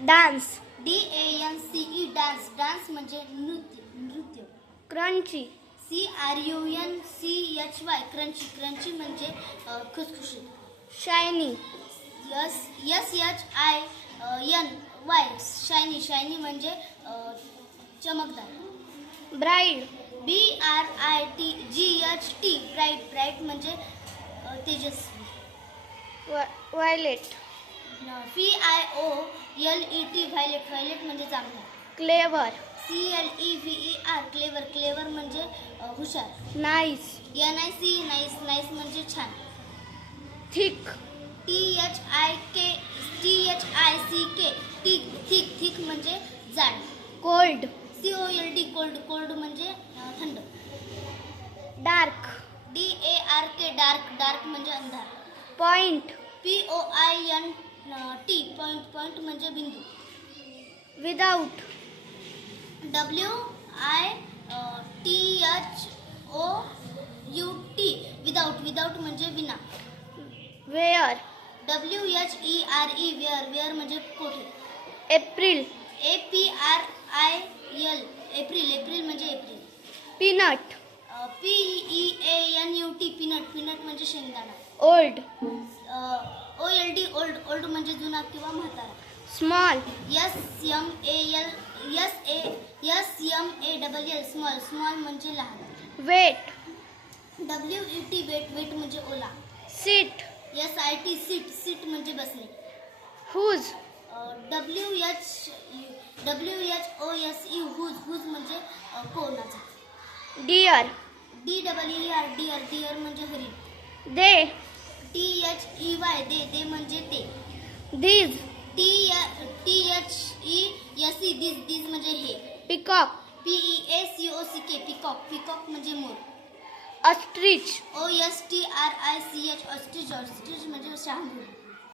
Dance. DANCE dance. Dance म्हणजे नृत्य. Crunchy. CRUNCHY crunchy. Crunchy म्हणजे खुसखुशीत. शायनी. SHINY shiny. शायनी म्हणजे चमकदार. ब्राईड. BRIGHT bright. ब्राईट म्हणजे तेजस्वी. व्हायलेट. VIOLET violet. व्हायलेट म्हणजे जांभळा. क्लेवर. CLEVER clever. क्लेवर म्हणजे हुशार. नाईस. NICE nice. नाईस म्हणजे छान. थिक. THICK thick. थिक म्हणजे जाड. कोल्ड. COLD cold. कोल्ड म्हणजे थंड. डार्क. DARK dark. डार्क म्हणजे अंधार. पॉइंट. POINT point. पॉइंट म्हणजे बिंदू. विदाउट. WITHOUT without. विदाउट म्हणजे विना. वेअर. WHERE वेअर म्हणजे कोठे. एप्रिल. APRIL April. एप्रिल म्हणजे April. Peanut. PEANUT peanut. Peanut म्हणजे शेंगदाणा. ओल्ड. OLD old. ओल्ड म्हणजे जुना किंवा म्हातारा. स्मॉल. SMALL small. स्मॉल म्हणजे लहान. वेट. WET wet. वेट म्हणजे ओला. सीट. SIT sit. सीट म्हणजे बसणे. हुज. WHOSE whose. हुज म्हणजे कोणाचा. डिअर. DEER dear. डिअर म्हणजे हरिण. दे. THEY दे म्हणजे ते. धीज. THESE दिस म्हणजे हे. पिकॉक. PEACOCK peacock. पिकॉक म्हणजे मोर. ऑस्ट्रिच. OSTRICH ostrich. ऑस्ट्रिच म्हणजे शहाणपरी.